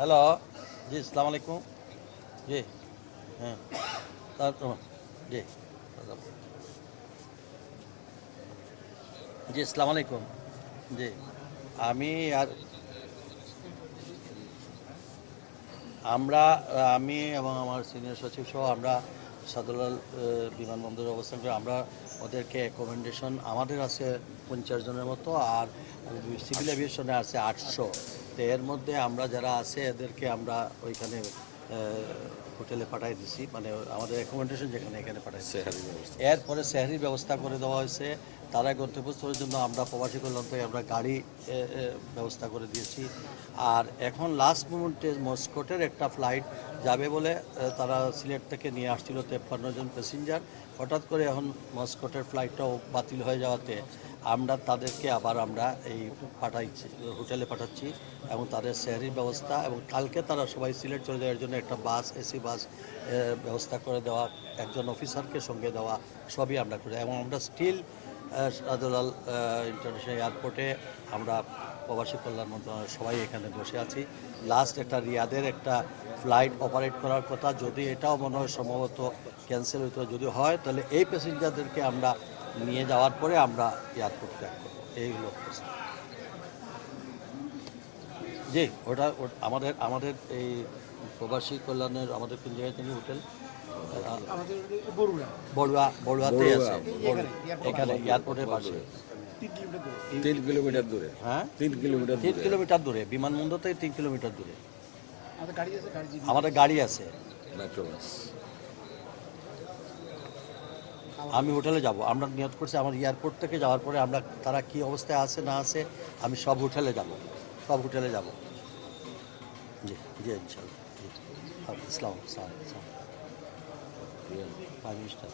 Hello, জি আসসালামু আলাইকুম। জি, হ্যাঁ, তারপর জি, জি আসসালামু আলাইকুম। জি, আমি আর আমরা আমি এবং আমার সিনিয়র সচিব সহ আমরা সাদুলাল বিমানবন্দরে অবস্থান করি। আমরা ওদেরকে অ্যাকোমোডেশন আমাদের আছে 50 জনের মতো, আর সিভিল এভিয়েশনে আছে 800। তো এর মধ্যে আমরা যারা আছে এদেরকে আমরা ওইখানে হোটেলে পাঠিয়ে দিছি, মানে আমাদের অ্যাকোমোডেশন যেখানে এখানে পাঠিয়ে দিচ্ছি। এরপরে সেহরির ব্যবস্থা করে দেওয়া হয়েছে। তারা গন্তব্যস্থলের জন্য আমরা প্রবাসী কল্যাণ থেকে আমরা গাড়ি ব্যবস্থা করে দিয়েছি। আর এখন লাস্ট মোমেন্টে মস্কোটের একটা ফ্লাইট যাবে বলে তারা সিলেট থেকে নিয়ে আসছিল 53 জন প্যাসেঞ্জার। হঠাৎ করে এখন মস্কোটের ফ্লাইটটাও বাতিল হয়ে যাওয়াতে আমরা তাদেরকে আবার আমরা এই পাঠাইছি, হোটেলে পাঠাচ্ছি এবং তাদের সেহরির ব্যবস্থা, এবং কালকে তারা সবাই সিলেট চলে যাওয়ার জন্য একটা বাস, এসি বাস ব্যবস্থা করে দেওয়া, একজন অফিসারকে সঙ্গে দেওয়া, সবই আমরা করি। এবং আমরা স্টিল শাহজালাল ইন্টারন্যাশনাল এয়ারপোর্টে আমরা প্রবাসী কল্যাণ মন্ত্রণালয়ের সবাই এখানে বসে আছি। লাস্ট একটা রিয়াদের একটা ফ্লাইট অপারেট করার কথা, যদি এটাও মনে হয় সম্ভবত ক্যান্সেল হইতো, যদি হয় তাহলে এই প্যাসেঞ্জারদেরকে আমরা নিয়ে যাওয়ার পরে আমরা এয়ারপোর্ট ত্যাগ করবো। এই হলো অবস্থা। জি, ওটা আমাদের আমাদের এই প্রবাসী কল্যাণের আমাদের কোন জায়গায় তিনি হোটেল আমাদের বরুড়া বড়ুয়াতেই আছে, এখানে এয়ারপোর্ট এয়ারপোর্টের পাশে। 3 কিলোমিটার দূরে। 3 কিলোমিটার দূরে। হ্যাঁ, 3 কিলোমিটার 3 কিলোমিটার দূরে, বিমানবন্দর থেকে 3 কিলোমিটার দূরে আমাদের গাড়ি আছে, গাড়ি দিয়ে আমাদের গাড়ি আছে। মেট্রোবাস। আমি হোটেলে যাব, আমরা নিয়ত করছি আমার এয়ারপোর্ট থেকে যাওয়ার পরে আমরা তারা কি অবস্থায় আছে না আছে আমি সব হোটেলে যাব, সব হোটেলে যাব। জি, জি ইনশাল্লাহ। জি, ইসলাম প্রাইম মিনিস্টার।